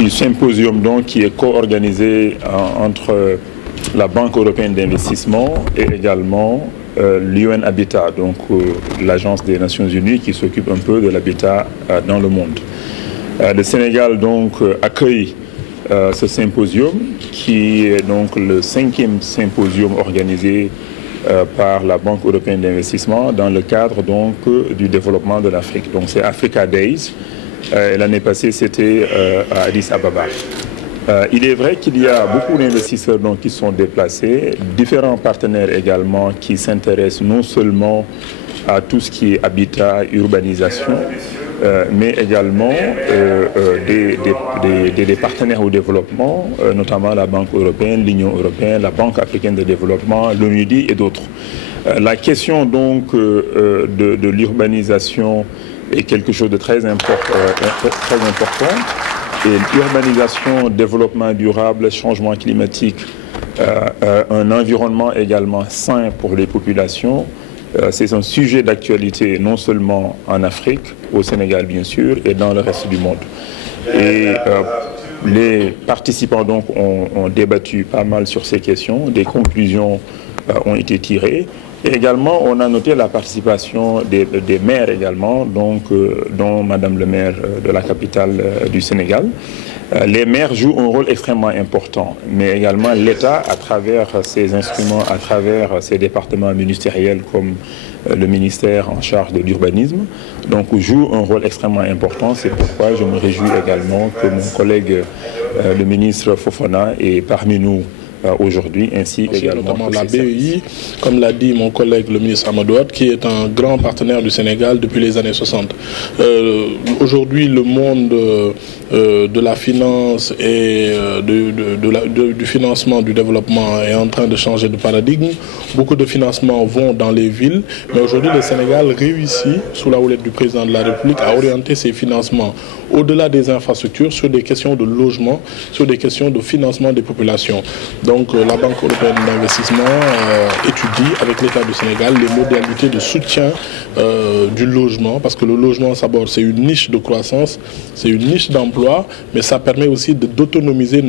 du symposium donc, qui est co-organisé entre la Banque européenne d'investissement et également l'UN Habitat, donc l'agence des Nations Unies qui s'occupe un peu de l'habitat dans le monde. Le Sénégal donc accueille ce symposium qui est donc le 5e symposium organisé par la Banque européenne d'investissement dans le cadre donc du développement de l'Afrique. Donc c'est Africa Days. L'année passée c'était à Addis Ababa. Il est vrai qu'il y a beaucoup d'investisseurs donc, qui sont déplacés, différents partenaires également qui s'intéressent non seulement à tout ce qui est habitat, urbanisation, mais également des partenaires au développement, notamment la Banque européenne, l'Union européenne, la Banque africaine de développement, l'ONUDI et d'autres. La question donc de l'urbanisation est quelque chose de très important. Et l'urbanisation, développement durable, changement climatique, un environnement également sain pour les populations, c'est un sujet d'actualité non seulement en Afrique, au Sénégal bien sûr, et dans le reste du monde. Et les participants donc ont débattu pas mal sur ces questions, des conclusions ont été tirées. Et également, on a noté la participation des maires également, donc, dont Madame le maire de la capitale du Sénégal. Les maires jouent un rôle extrêmement important, mais également l'État, à travers ses instruments, à travers ses départements ministériels comme le ministère en charge de l'urbanisme, donc joue un rôle extrêmement important. C'est pourquoi je me réjouis également que mon collègue, le ministre Fofana, est parmi nous aujourd'hui, ainsi également notamment la BEI, comme l'a dit mon collègue le ministre Amadou Wade, qui est un grand partenaire du Sénégal depuis les années 60. Aujourd'hui, le monde de la finance et du financement du développement est en train de changer de paradigme. Beaucoup de financements vont dans les villes, mais aujourd'hui le Sénégal réussit, sous la houlette du président de la République, à orienter ses financements au-delà des infrastructures sur des questions de logement, sur des questions de financement des populations. Donc la Banque européenne d'investissement étudie avec l'État du Sénégal les modalités de soutien du logement, parce que le logement, d'abord, c'est une niche de croissance, c'est une niche d'emploi, mais ça permet aussi d'autonomiser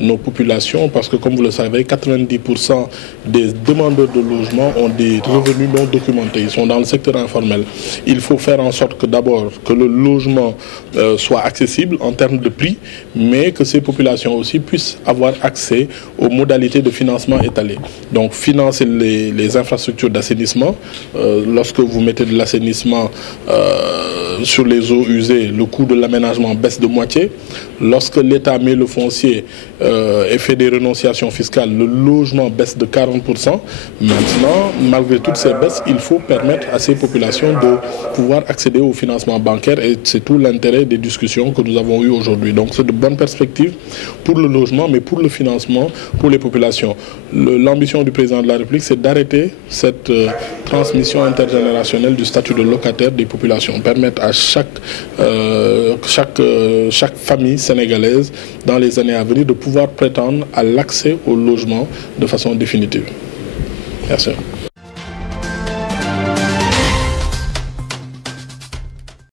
nos populations, parce que comme vous le savez, 90% des demandeurs de logement ont des revenus non documentés, ils sont dans le secteur informel. Il faut faire en sorte que d'abord que le logement soit accessible en termes de prix, mais que ces populations aussi puissent avoir accès aux modalités de financement étalées. Donc financer les infrastructures d'assainissement. Lorsque vous mettez de l'assainissement sur les eaux usées, le coût de l'aménagement baisse de moitié. Lorsque l'État met le foncier et fait des renonciations fiscales, le logement baisse de 40%. Maintenant, malgré toutes ces baisses, il faut permettre à ces populations de pouvoir accéder au financement bancaire, et c'est tout l'intérêt des discussions que nous avons eues aujourd'hui. Donc c'est de bonnes perspectives pour le logement, mais pour le financement, pour les populations. L'ambition du président de la République, c'est d'arrêter cette transmission intergénérationnelle du statut de locataire des populations, permettre à chaque famille sénégalaise dans les années à venir de pouvoir prétendre à l'accès au logement de façon définitive. Merci.